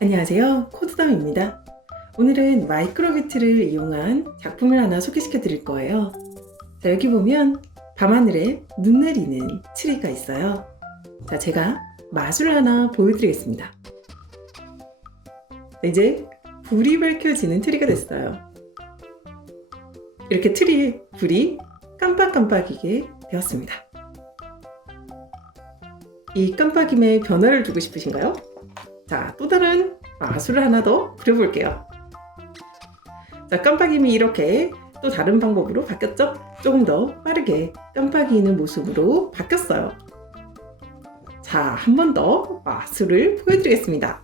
안녕하세요. 코드담입니다. 오늘은 마이크로비트를 이용한 작품을 하나 소개시켜 드릴 거예요. 자, 여기 보면 밤하늘에 눈 내리는 트리가 있어요. 자, 제가 마술을 하나 보여드리겠습니다. 네, 이제 불이 밝혀지는 트리가 됐어요. 이렇게 트리에 불이 깜빡깜빡이게 되었습니다. 이 깜빡임에 변화를 주고 싶으신가요? 자, 또 다른 마술을 하나 더 부려볼게요. 자, 깜빡임이 이렇게 또 다른 방법으로 바뀌었죠? 조금 더 빠르게 깜빡이는 모습으로 바뀌었어요. 자, 한 번 더 마술을 보여드리겠습니다.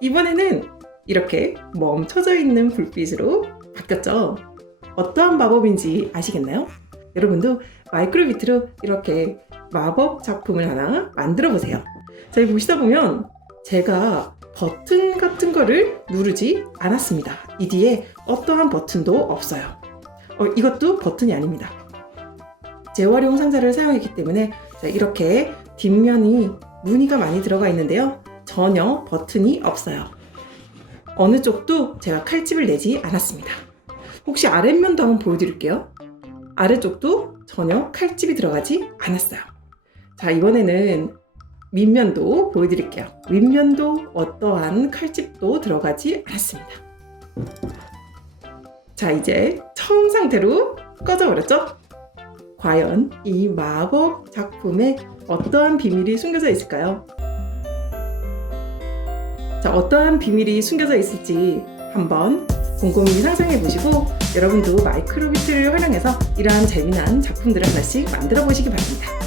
이번에는 이렇게 멈춰져 있는 불빛으로 바뀌었죠? 어떠한 마법인지 아시겠나요? 여러분도 마이크로비트로 이렇게 마법 작품을 하나 만들어 보세요. 자, 여기 보시다 보면 제가 버튼 같은 거를 누르지 않았습니다. 이 뒤에 어떠한 버튼도 없어요. 어, 이것도 버튼이 아닙니다. 재활용 상자를 사용했기 때문에 자, 이렇게 뒷면이 무늬가 많이 들어가 있는데요. 전혀 버튼이 없어요. 어느 쪽도 제가 칼집을 내지 않았습니다. 혹시 아랫면도 한번 보여드릴게요. 아래쪽도 전혀 칼집이 들어가지 않았어요. 자, 이번에는 밑면도 보여드릴게요. 윗면도 어떠한 칼집도 들어가지 않았습니다. 자, 이제 처음 상태로 꺼져버렸죠? 과연 이 마법 작품에 어떠한 비밀이 숨겨져 있을까요? 자, 어떠한 비밀이 숨겨져 있을지 한번 곰곰이 상상해 보시고 여러분도 마이크로비트를 활용해서 이러한 재미난 작품들을 하나씩 만들어 보시기 바랍니다.